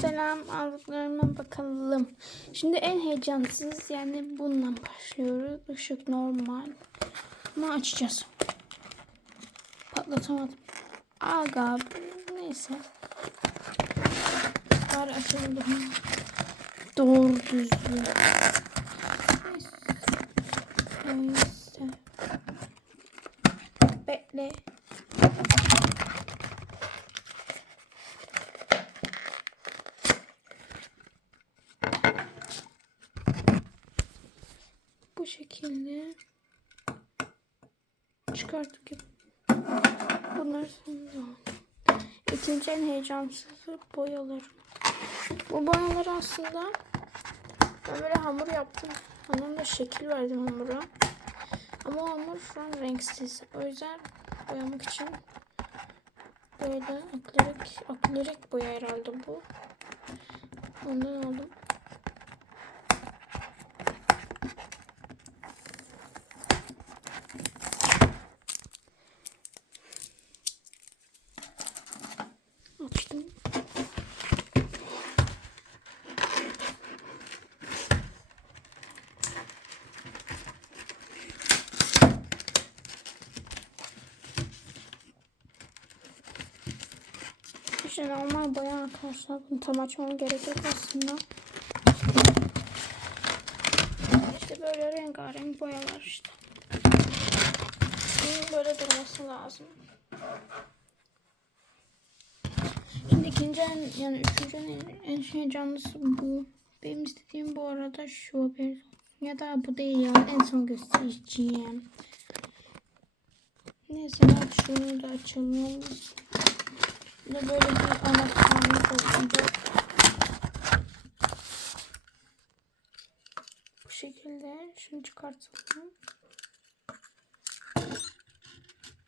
Selam aldıklarıma bakalım. Şimdi en heyecansız yani bununla başlıyoruz. Işık normal. Bunu açacağız. Patlatamadım. Aga neyse. Bari açalım. Doğru düzgün. Neyse. Neyse. Şekilde çıkarttık. Bunlar sonra. İkinci en heyecansızı boyalarım. Bu boyaları aslında ben böyle hamur yaptım. Anlamda şekil verdim hamura. Ama hamur şu an renksiz. O yüzden boyamak için böyle akrilik, akrilik boya herhalde bu. Ondan aldım. İşte normal boya arkadaşlar. Bunu tam açmam gerekecek aslında. İşte böyle rengarenk boyalar işte. Bunun böyle durması lazım. Şimdi ikinci en, yani üçüncü en, en heyecanlısı bu. Benim istediğim bu arada şu haber. Ya da bu değil ya. En son göstereceğim. Neyse hadi şunu da açalım. De böyle bir anahtarımız olacak. Bu şekilde. Şunu çıkartalım.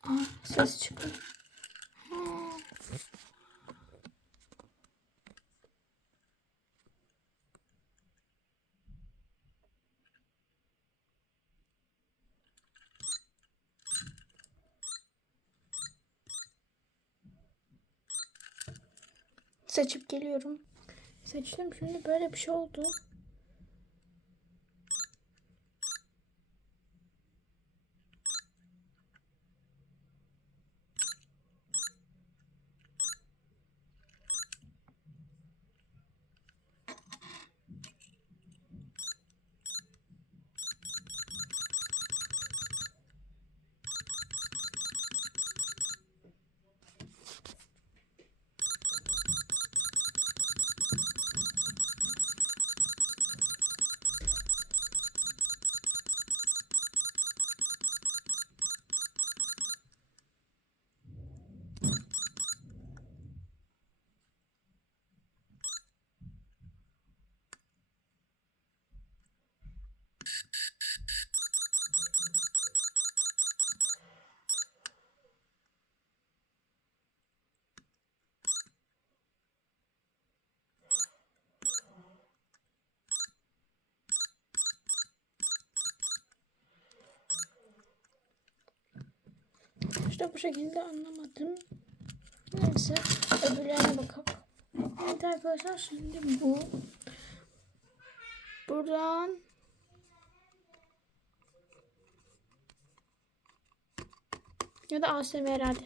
Aa, ses çıkıyor. Seçip geliyorum. Seçtim. Şimdi böyle bir şey oldu. İşte bu şekilde anlamadım. Neyse öbürlerine bakalım. Evet arkadaşlar şimdi bu. Buradan ya da ASMR herhalde.